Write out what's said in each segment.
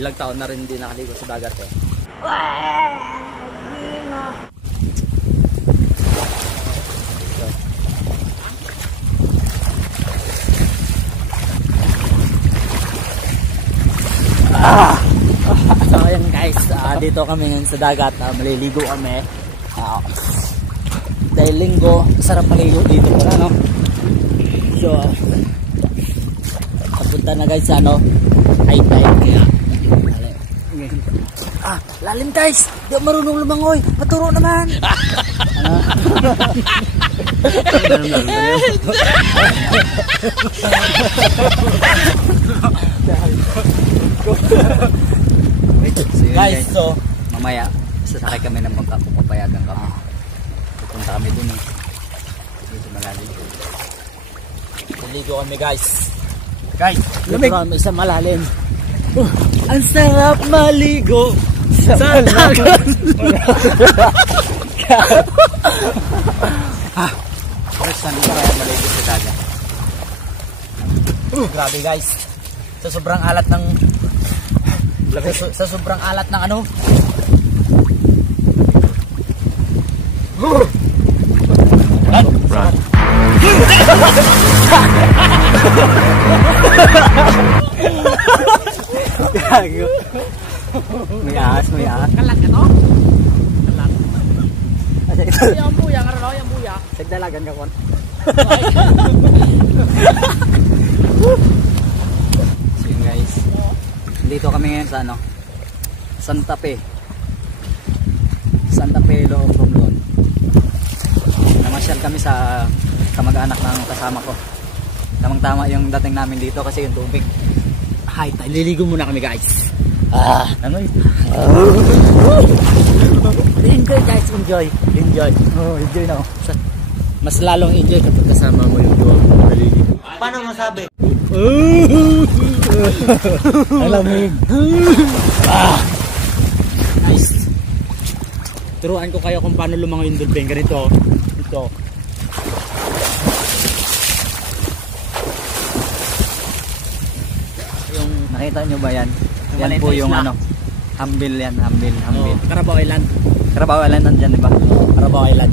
Ilang taon na rin hindi nakaligo sa dagat eh. So ayan guys, dito kami ngayon sa dagat, maliligo kami. Dahil linggo, sarap maligo dito pala, no? So papunta na guys sa high tide kaya lalim guys, di ako marunong lumangoy, paturo naman. Guys, so mamaya sasakay kami ng magpapayagan kami. Pupunta kami dun eh. Dito malalim. Naligo kami guys. Guys, lamig kami sa malalim. Ang sarap maligo sa dagat. First time ko kaya maligo sa dagat. Grabe guys. Sa sobrang alat ng sa sobrang alat ng ano. Run. Gago. May ahas. Kalat ka to? Kalat. Yung buya, nga rin yung buya. Sagdalagan ka kon. So yun guys. Dito kami ngayon sa Santa Fe, Loob Romblon. Namasyal kami sa kamag-anak ng kasama ko. Tamang-tama yung dating namin dito kasi yung tubig high tide. Liligo muna kami guys. Enjoy guys, enjoy. Enjoy na. Mas lalong enjoy kapag kasama mo yung jowa mo naliligo. Paano masabi? Alamig. Nice. Turuan ko kayo kung paano lumangoy yung dolphin. Ganito. Ito. Yung nakita nyo ba yan? Yan po yung humble yan. Humble. Carabao Island. Carabao Island nandyan, diba? Carabao Island.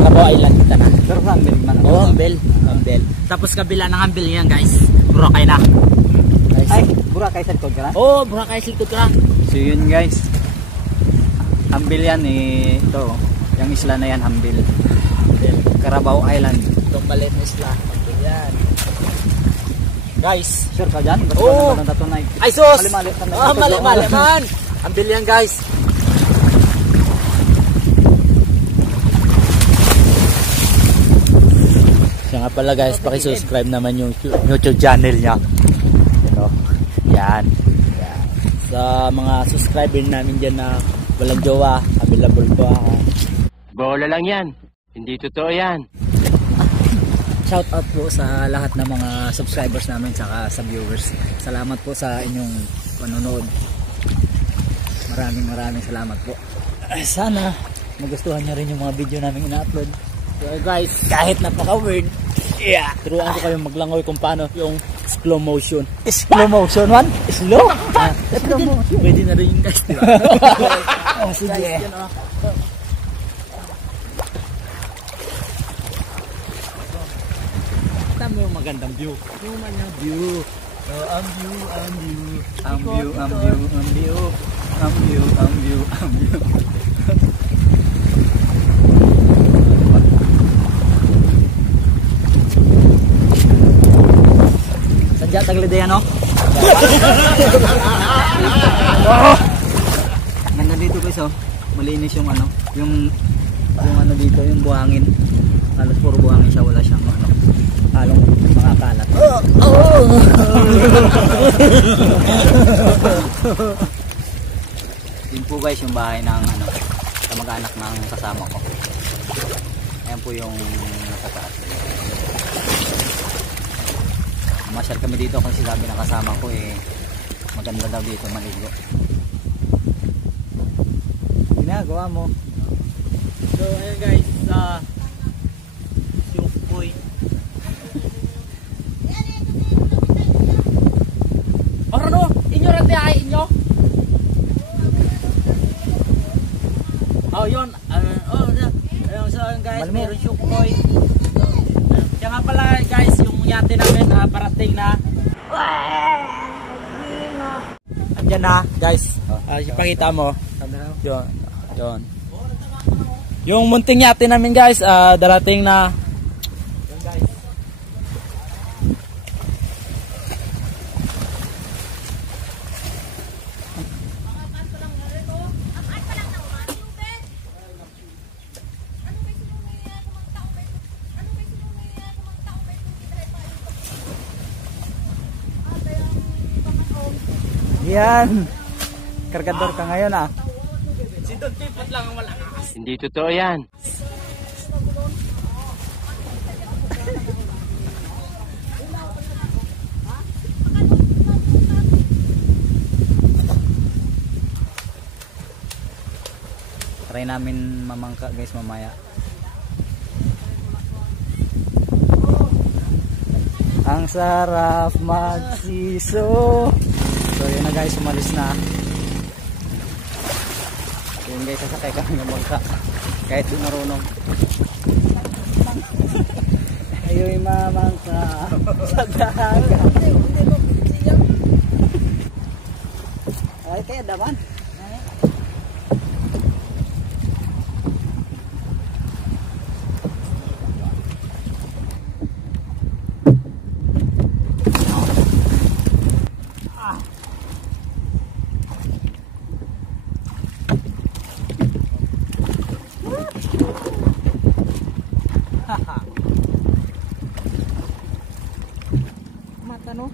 Carabao Island kita na. Pero sa humble man. Oo, humble. Tapos kabila ng humble yan guys. Boracay na. Ay, Boracay sa likod ka na? Oo, Boracay sa likod ka na. So yun guys. Humble yan eh. Ito. Yung isla na yan, humble. Carabao Island. Itong maliit na isla. Humble yan. Guys, sure ka dyan? Oo. Ay sus! Mali man. Humble yan guys. Siya nga pala guys, paki-subscribe naman yung YouTube channel niya. Yan. Sa mga subscriber namin dyan na walang jowa, available po ako. Bola lang yan. Hindi totoo yan. Shout out po sa lahat ng mga subscribers namin saka sa viewers. Salamat po sa inyong panonood. Maraming salamat po. Sana magustuhan nyo rin yung mga video namin ina-upload. So guys, kahit napaka-weird, turuan ko kayo maglangoy kung paano yung slow motion. Slow motion man? Slow? Slow motion. Pwede na rin yung guys, diba? Sige. Tama yung magandang view. Yung manyang view. Ang view. Sadya taglid yan, no? Ganda dito guys, oh. Malinis yung yung dito, yung buhangin. Halos puro buhangin siya, wala siyang halong mga kalat. Yun po guys yung bahay ng kamag-anak ng kasama ko. po yung nakataas. Masyal kami dito kasi sabi ng kasama ko maganda daw dito maligo. Ginagawa mo. So ayun guys, Syukboy. Ano? Inyo rante ay inyo? Oh, yun. Ayun, so guys, meron Syukboy. Kaya nga pala guys, yung yate namin parating na. Andyan na guys. Ipakita mo. Yun. Yun. Yung munting yate namin guys, darating na. Yun guys. Yan. Kargador ka ngayon Si Don Pipot lang ang wala. Hindi totoo yan. Try namin mamangka guys mamaya. Ang sarap magsiso. So yun na guys, umalis na. Yun guys, sasakay kami ng bangka kahit di marunong. Ayo'y mamangka sa dagat. Ay kaya daman. Mata no?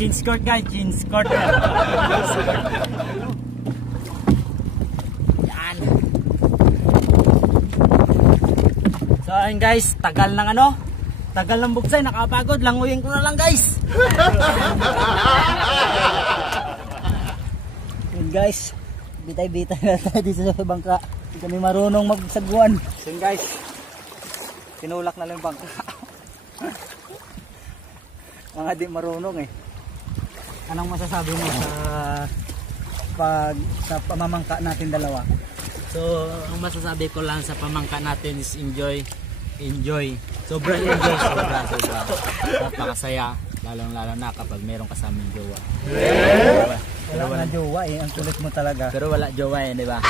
Jeans skirt guys, jeans skirt. Yan. So ayun guys, tagal ng tagal ng buksay, nakapagod, languyin ko na lang guys. Yun guys, bitay-bitay na tayo dito sa bangka. Hindi kami marunong magsagwan. So yun guys, tinulak na lang yung bangka. Mga di marunong Anong masasabi mo sa pamamangka natin dalawa? So ang masasabi ko lang sa pamangka natin is enjoy. Sobrang enjoy, sobra. Napakasaya, lalo na kapag merong kasamang jowa. Pero wala jowa ang kulit mo talaga. Pero wala jowa di ba?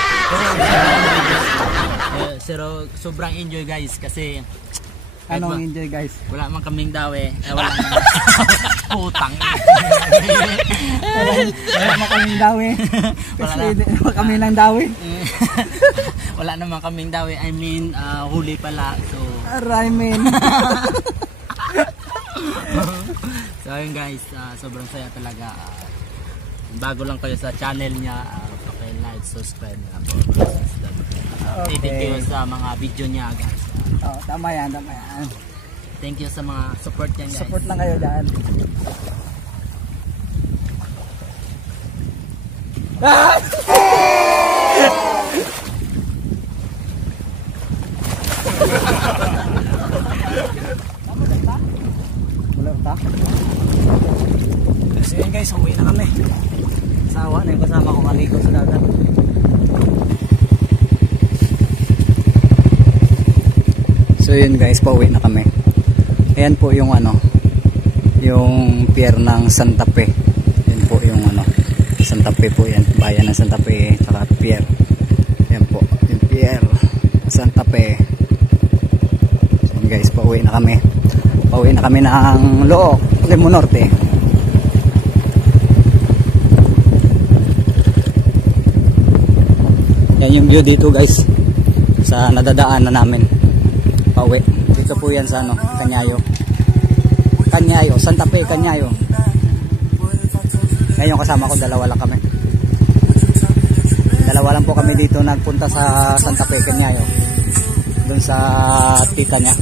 Pero sobrang enjoy guys kasi anong enjoy guys? Wala man kaming dawe. Wala putang. Wala man kaming dawe. Kasi wala kami lang dawe. Wala naman kaming dawe. I mean, huli pala. So, aray men. So ayun guys, sobrang saya talaga. Bago lang kayo sa channel niya, paki-like, subscribe na po. Okay. Thank you sa mga video niya guys. Oh, tama yan. Thank you sa mga support niya guys. Support lang kayo dyan. Mular ta? So yun guys, uwi na kami. Sawa na yung kasama ko maligo sa dagat. So yun guys, pauwi na kami. Ayan po yung yung pier ng Santa Fe. Yan po yung Santa Fe po yan. Bayan ng Santa Fe, saka pier. Yan po, yung pier Santa Fe. So yun guys, pauwi na kami. Pauwi na kami ng Looc, Limo Norte. Yan yung view dito guys, sa nadadaan na namin. Pauwi. Dito po yan sa Canyayo, Santa Fe, Canyayo. Ngayon kasama ko, dalawa lang kami. Dalawa lang po kami dito nagpunta sa Santa Fe, Canyayo. doon sa tita niya.